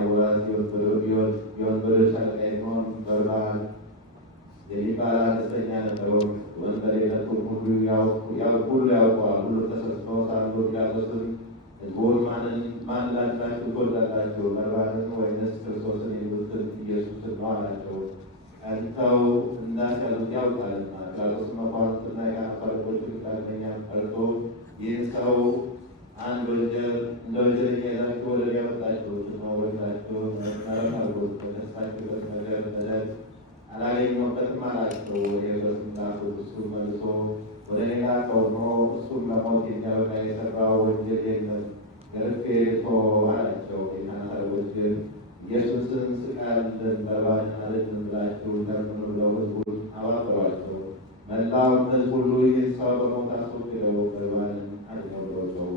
የሚያውራት የወንበዴዎች አለቃ የሚሆን በርባን የሚባል አነስተኛ ነበረ። ወንበዴነቱን ሁሉ ያውቀዋል። ሁሉ ተሰብስበው ሳሉ ጲላጦስን ሕዝቡን ማን ላድርጋችሁ ትወዳላችሁ? በርባንን ወይንስ ክርስቶስን የሚሉትን ኢየሱስን ነው አላቸው። ቀንተው እንዳስያዙት ያውቃልና። ጲላጦስ መኳንንቱንና የካህናት አለቆችን ዳግመኛ ጠርቶ ይህን ሰው እንደ ወንጀለኛ ይዛችሁ ወደ እኔ ያመጣችሁት ነው ወይላችሁ መረን አድርጎት በደረሳችሁበት ነገር በደል አላገኘሁበትም አላቸው። ወዲያውም ላኩት። እሱም መልሶ ወደ እኔ ላከው። እነሆ እሱም ለሞት የሚያበቃ የሠራው ወንጀል የለም፣ ገርፌ ልተወው አላቸው። የካህናት አለቆች ግን ኢየሱስን ስቀልን፣ በርባንን አድን ብላችሁ ለምኑ ብለው ሕዝቡን አባበሏቸው። መላውም ሕዝብ ሁሉ ይህን ሰው በሞት አስወግደው፣ በርባንን አድነው ብለው ጮኹ።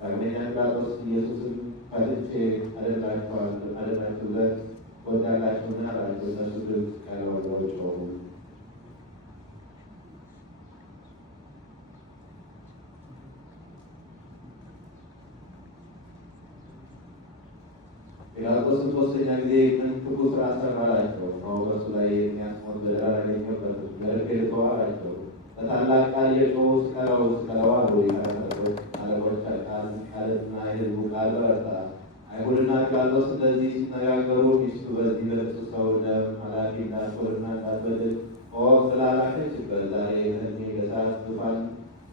ዳግመኛ ጲላጦስ ኢየሱስን ፈትቼ አድናችሁ ዘንድ ትወዳላችሁን አላቸው። እነሱ ግን ስቀለው ብለው ጮኹ። ጲላጦስም ሦስተኛ ጊዜ ምን ክፉ ሥራ ሠራ አላቸው። በእርሱ ላይ የሚያስሞት በደል አላገኘሁበትም፣ ገርፌ ልተወው አላቸው። በታላቅ ቃል እየጮኹ ስቀለው አሉ። የካህናት አለቆች ቃልና የሕዝቡ ቃል በረታ። አይሁድና ጲላጦስ እንደዚህ ሲነጋገሩ ሚስቱ በዚህ በንጹሕ ሰው ደም ኃላፊ እንዳትሆንና እንዳትበድል ስላላከችበት ዛሬ በሕልሜ በእሳት ዙፋን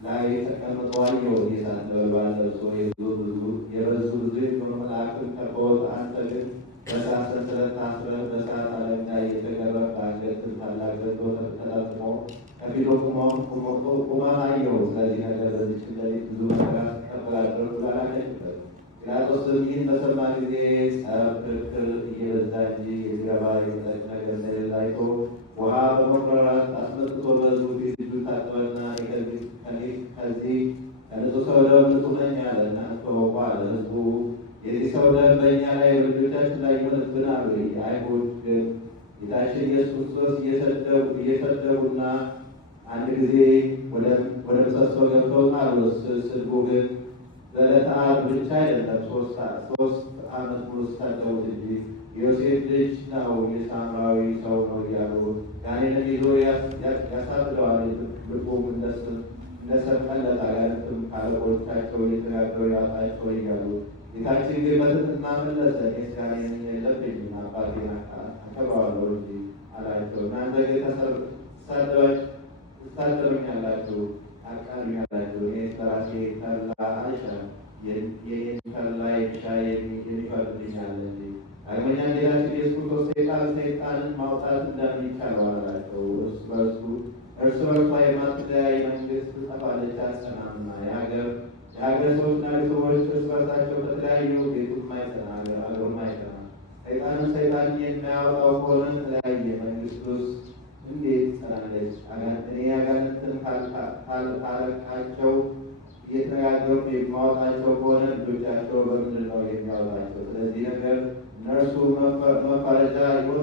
ላይ ተቀምጦ አየሁት። የእሳት ነበልባል ለብሶ የበዙ ብዙ የሆኑ መላእክት ከበውት፣ አንተ ግን በእሳት ሰንሰለት ታስረህ በእሳት አለንጋ እየተገረፍክ አንገትህ ታላቅ ዘንዶ ተጠምጥሞ ከፊቱ ቁመህ አየሁት። ስለዚህ ነገር በዚህች ሌሊት ብዙ መከራ ትቀበላለህ ብላ ላከችበት። ጲላጦስም ይህን በሰማ ጊዜ ጸብ፣ ክርክር እየበዛ እንጂ የሚረባ የሚጠቅም ነገር እንደሌለ አይቶ ውሃ በመቁረራት አስመጥቶ በሕዝቡ ፊት እጁን ታጠበና ከዚህ ከንጹሕ ሰው ደም ንጹሕ ነኝ አለ። እናንተ እወቁ አለ። ሕዝቡ የዚህ ሰው ደም በእኛ ላይ በልጆቻችን ላይ ይሆንብን አሉ። አይሁድ ግን ጌታችን ኢየሱስ ክርስቶስ እየሰደቡና አንድ ጊዜ ወደ ምሰሶ ገብተው ጣሉት። ስድቡ ግን በዕለተ ዓርብ ብቻ አይደለም፣ 3 ዓመት ሙሉ ሰደቡት እንጂ የዮሴፍ ልጅ ነው፣ የሳምራዊ ሰው ነው እያሉ ጋኔንን ይዞ ያሳብደዋል። ልቡም እንደሰቀለት አጋንንትም ከአለቆቻቸው እየተናገሩ ያወጣቸው እያሉ ጌታችን ግን በትሕትና መለሰ። እኔስ ጋኔን የለብኝም፣ አባቴን አከብረዋለሁ እንጂ አላቸው። እናንተ ግን ትሳደቡኛላችሁ፣ ታቃሉኛላችሁ። እኔስ በራሴ ተድላ አልሻም፣ የእኔን ተድላ የሚሻ የሚፈርድልኛል እንጂ። ዳግመኛ ጌታችን ኢየሱስ ክርስቶስ ሰይጣንን ማውጣት እንደምን ይቻለዋል አላቸው። እርስ በርሷ የማትለያይ መንግሥት ትጠፋለች አትጸናምና። የሀገር ሰዎችና ቤተሰቦች እርስ በርሳቸው ከተለያዩ ቤቱም አይጸና አገሩም አይጸና። ሰይጣንን የሚያወጣው ከሆነ ተለያየ መንግሥቱስ እንዴት ትጸናለች? እኔ አጋንንትን ካለቃቸው እየተነጋገርኩ የማወጣቸው ከሆነ ልጆቻቸው በምንድን ነው የሚያወጣቸው? ስለዚህ ነገር እነርሱ መፋረጃ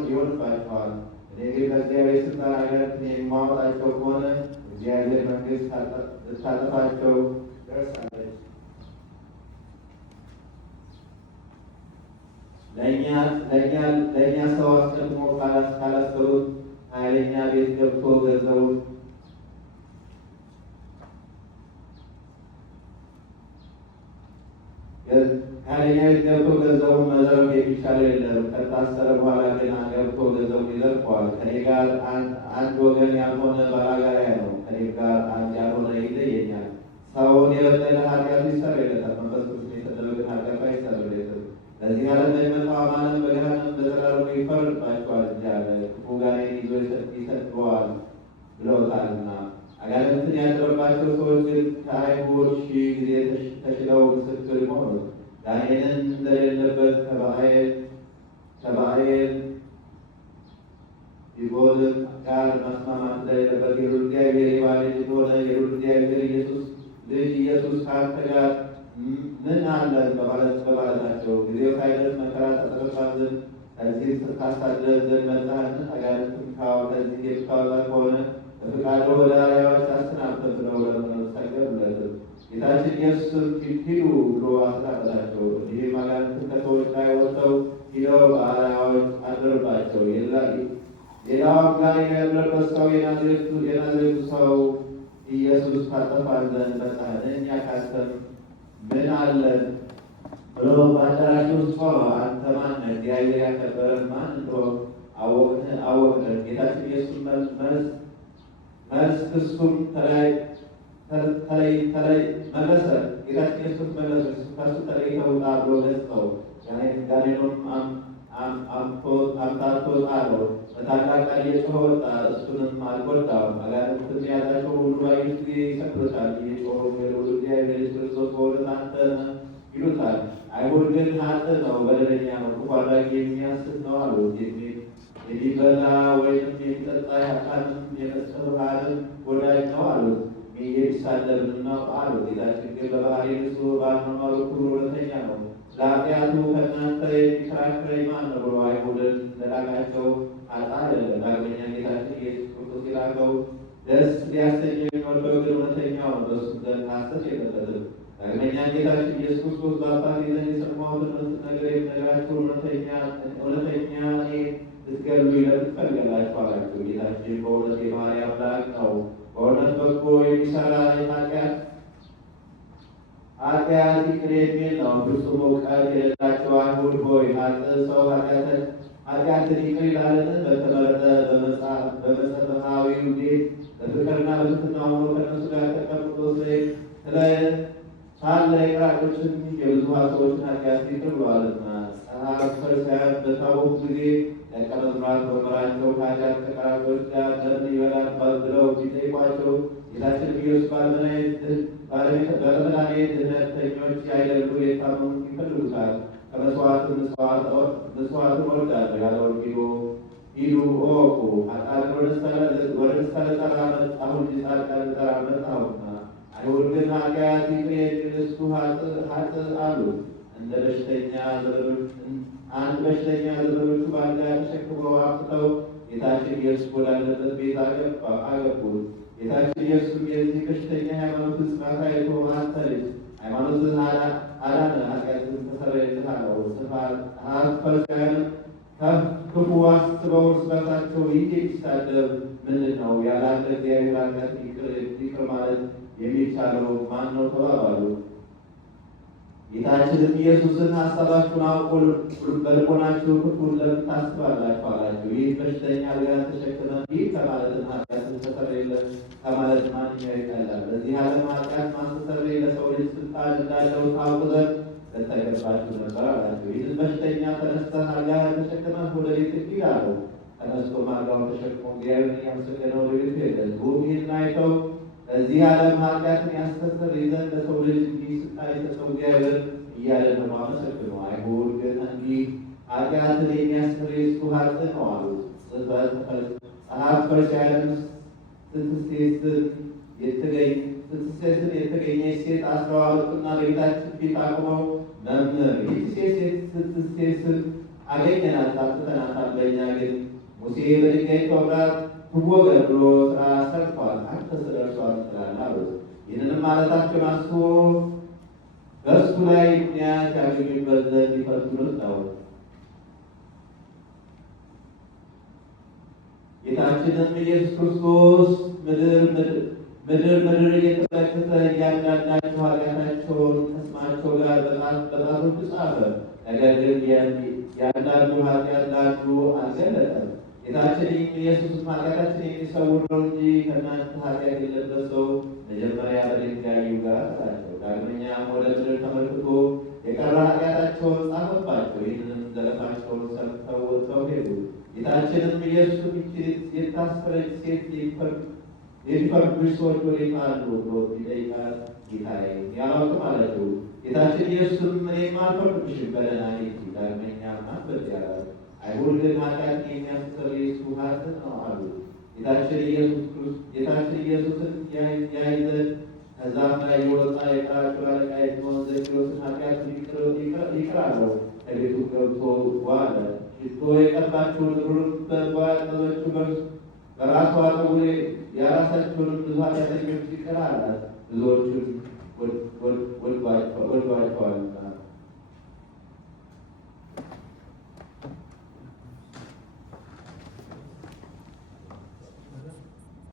ይሆንባቸዋል። እኔ ግን ከእግዚአብሔር ሥልጣን አጋንንትን የማወጣቸው ከሆነ እግዚአብሔር መንግሥት ልታጠፋቸው ደርሳለች። ለእኛ ሰው አስቀድሞ ካላሰሩት ኃይለኛ ቤት ገብቶ ገንዘቡን መዘረፍ የሚቻለው የለም። ከታሰረ በኋላ ግን ገብቶ ገንዘቡን ይዘርፈዋል። ከኔ ጋር አንድ ወገን ያልሆነ ባላጋራ ነው፣ ከኔ ጋር አንድ ያልሆነ ይለየኛል። ሰውን የበደለ ኃጢአቱ ይሰረይለታል፣ መንፈስ ቅዱስ የሰደበ ግን ኃጢአቱ አይሰረይለትም። በዚህ ዓለም የሚመጣው ዓለም በገሃነም በዘላለሙ ይፈርድባቸዋል እንጂ አለ። ክፉ ጋኔን ይዞ ይሰድበዋል ብለውታልና። አጋንንትን ያደረባቸው ሰዎች ግን ከአይሁድ 1000 ጊዜ ተሽለው ምስክር ይሆኑት። ጋኔንን እንደሌለበት ከባኤል ቢጎልም ጋር መስማማት እንደሌለበት የልዑል እግዚአብሔር የባሪያ ልጅ እንደሆነ የልዑል እግዚአብሔር ልጅ ኢየሱስ ከአንተ ጋር ምን አለን በማለታቸው ጊዜው ሳይደርስ መከራ ተጠቅባን ዘንድ ከዚህ ታሳድረን ዘንድ መጣህን? አጋንንትን ከዚህ የምታወጣ ከሆነ በፍቃዱ ወደ አርያዎች አሰናብተን ብለው ለመኑት፣ ሰገዱለትም። ጌታችን ኢየሱስም ሂዱ ብሎ አሰናበታቸው። እንዲህም አጋንንትን ከሰዎች ላይ ወጥተው ሂደው የሚያደርገው ባሪያዎች አደረባቸው። ሌላውም ጋር የለበሰ ሰው የናዝሬቱ ሰው ኢየሱስ ታጠፋን ዘንድ መጣህ፣ እኛ ካንተም ምን አለን ብሎ በአዳራሹ ውስጥ ጮኸ። አንተ ማን ነህ? እግዚአብሔር ያከበረን ማን እንደሆነ አወቅን። ጌታችን ኢየሱስ መልስ ክሱም መለሰ። ጌታችን ኢየሱስ መለሰ፣ ከሱ ተለይተህ ውጣ ብሎ ገሠጸው። ጋኔኑም አምታቶ ጣለው። በታላቅ ቃል እየጮኸ ወጣ፣ እሱንም አልጎዳውም። አጋንንትም የያዛቸው ሁሉ ባዩት ጊዜ ይሰቅሉታል፣ እየጮኹም የልዑል እግዚአብሔር ልጅ ክርስቶስ በእውነት አንተ ነህ ይሉታል። አይሁድ ግን ኃጥእ ነው፣ በደለኛ ነው፣ ክፉ አድራጊ የሚያስት ነው አሉት። የሚበላ ወይም የሚጠጣ ኃጥአንም የመጽሐፍንም ወዳጅ ነው አሉት። የሚሳደብም ነው አሉት። ጌታችን ግን በባሕርይ ንጹሕ በአኗኗሩ ሁሉ እውነተኛ ነው። ለኃጢአቱ ከእናንተ የሚከራከረኝ ማን ነው ብሎ አይሁድን ለላካቸው ኃጥእ አይደለም። ዳግመኛ ጌታችን ኢየሱስ ክርስቶስ የላከው ደስ ሊያሰኘው የሚወደው ግን እውነተኛው ነው፣ በእርሱም ዘንድ ሐሰት የለበትም። ዳግመኛ ጌታችን ኢየሱስ ክርስቶስ በአባቴ ዘንድ የሰማሁትን ነገር የምነግራችሁ እውነተኛ እኔ ልትገድሉኝ ለምን ትፈልጋላችሁ አላቸው። ጌታችን በእውነት የባሕርይ አምላክ ነው። በእውነት በጎ የሚሠራ ኃጢአት ይቅር የሚል ነው። ፍጹም እውቀት የሌላቸው አይሁድ ሆይ ኃጥእ ሰው ኃጢአትን ይቅር ይላልን? በተመረጠ በመጽሐፋዊው ቤት በፍቅርና በትሕትና ሆኖ ከእነሱ ጋር ተቀምጦ ሳለ የቀራጮችን የብዙኃን ሰዎችን ኃጢአት ይቅር ብለዋልና። ጸሐፍት ፈሪሳውያን በታወኩ ጊዜ ደቀ መዛሙርት በመራቸው ከኃጢአት ከቀራጮች ጋር ለምን ይበላል ብለው ቢጠይቋቸው ጌታችን ኢየሱስ በመድኃኒት ድኅነተኞች ያይደሉ የታመሙት ይፈልጉታል፣ ከመስዋዕትም መስዋዕቱን እወዳለሁ ያለውን ሂዱ እወቁ። ኃጥአንን ወደ ንስሐ ልጠራ መጣሁ እንጂ ጻድቃንን ልጠራ አልመጣሁምና። አይሁድ ግን ኃጢአት ይቅር የሚል እሱ ኃጥእ አሉት። አንድ በሽተኛ ዘመዶቹ በአልጋ ተሸክመው አምጥተው ጌታችን ኢየሱስ ወዳለበት ቤት አገቡት። ጌታችን ኢየሱስም የዚህ በሽተኛ ሃይማኖትን ጽናት አይቶ አንተ ልጅ ሃይማኖትህን አዳነ፣ ኃጢአትህም ተሰረየልህ አለው። ጸሐፍት ፈሪሳውያንም ክፉ አስበው እርስ በርሳቸው ይህ የሚሳደብ ምንድን ነው? ያለ አንተ እግዚአብሔር ኃጢአትን ይቅር ማለት የሚቻለው ማን ነው ተባባሉ። ጌታችንም ኢየሱስን ሐሳባችሁን አውቆ በልቦናችሁ ክፉን ለምን ታስባላችሁ አላቸው። ይህ በሽተኛ አልጋን ተሸክመን ይህ ከማለትን ኃጢአትን ተሰረየለት ከማለት ማንኛው ይቀላል? በዚህ ዓለም ኃጢአት ማስተሰረይ ለሰው ልጅ ስልጣን እንዳለው ታውቁ ዘንድ በተገባችሁ ነበር አላቸው። ይህን በሽተኛ ተነስተህ አልጋህን ተሸክመህ ወደ ቤትህ ሂድ አለው። ተነስቶም አልጋውን ተሸክሞ እግዚአብሔርን እያመሰገነ ወደ ቤቱ ሄደ። ሕዝቡም ይህን አይተው በዚህ ዓለም ኃጢአትን ያስተሰርይ ዘንድ ለሰው ልጅ እንዲህ ስልጣን የሰጠው እግዚአብሔር እያለ ነው አመሰግኑ። አይሁድ ግን እንዲህ ኃጢአትን የሚያስተሰርይ እሱ ኃጥእ ነው አሉ። ጸሐፍት ፈሪሳውያንም ስትሴትን የተገኘች ሴት አስረው አመጡና በጌታችን ፊት አቁመው መምህር፣ ይህች ሴት ስትሴትን አገኘናት፣ አምጥተናታል። በእኛ ግን ሙሴ በድንጋይ ተወግራ ትወገር ብሎ ሥራ ሰርቷል፣ አንተ ስለ እርሷ ትላለህ አሉት። ይህንንም ማለታቸውን አስቦ በእርሱ ላይ ምክንያት ያገኙበት ዘንድ ይፈትኑት ነው። ጌታችንም ኢየሱስ ክርስቶስ ምድር እየተመለከተ እያንዳንዳቸው ኃጢአታቸውን ከስማቸው ጋር በጣቶቹ ጻፈ። ነገር ግን ያንዳንዱ ኃጢአት ለአንዱ አልገለጠም። ጌታችን ኢየሱስ ኃጢአታችን የሚሰውር ነው እንጂ ከእናንተ ኃጢአት የሌለበት ሰው መጀመሪያ በድንጋይ ይውገር አላቸው። ዳግመኛም ወደ ምድር ተመልክቶ የቀረ ኃጢአታቸውን ጻፈባቸው። ይህንንም ዘለፋቸውን ሰምተው ወጥተው ሄዱ። ጌታችንም ኢየሱስ የታሰረች ሴት የሚፈርዱሽ ሰዎች ወዴት አሉ ብሎ ቢጠይቃት ጌታዬ ያላውቅም አለችው። ጌታችን ኢየሱስም እኔም አልፈርድብሽም፣ በደህና ሂጂ፣ ዳግመኛም አትበድዪ አላት። አይሁድ ግን ኃጢአትን የሚያስተሰርይ እሱ ኃጥእ ነው አሉ። ጌታችን ኢየሱስን ያይ ዘንድ ከዛፍ ላይ የወጣ የቀራጩ አለቃ የሚሆን ዘኬዎስን ኃጢአቱን ይቅር አለው። ከቤቱ ገብቶ ዋለ። ሽቶ የቀባችውን እግሩን በእንባ ያጠበችው በራሷ ጠጉር የራሳቸውንም ብዙ ኃጢአተኞች ይቅር አላት፣ ብዙዎቹን ወድዷቸዋልና።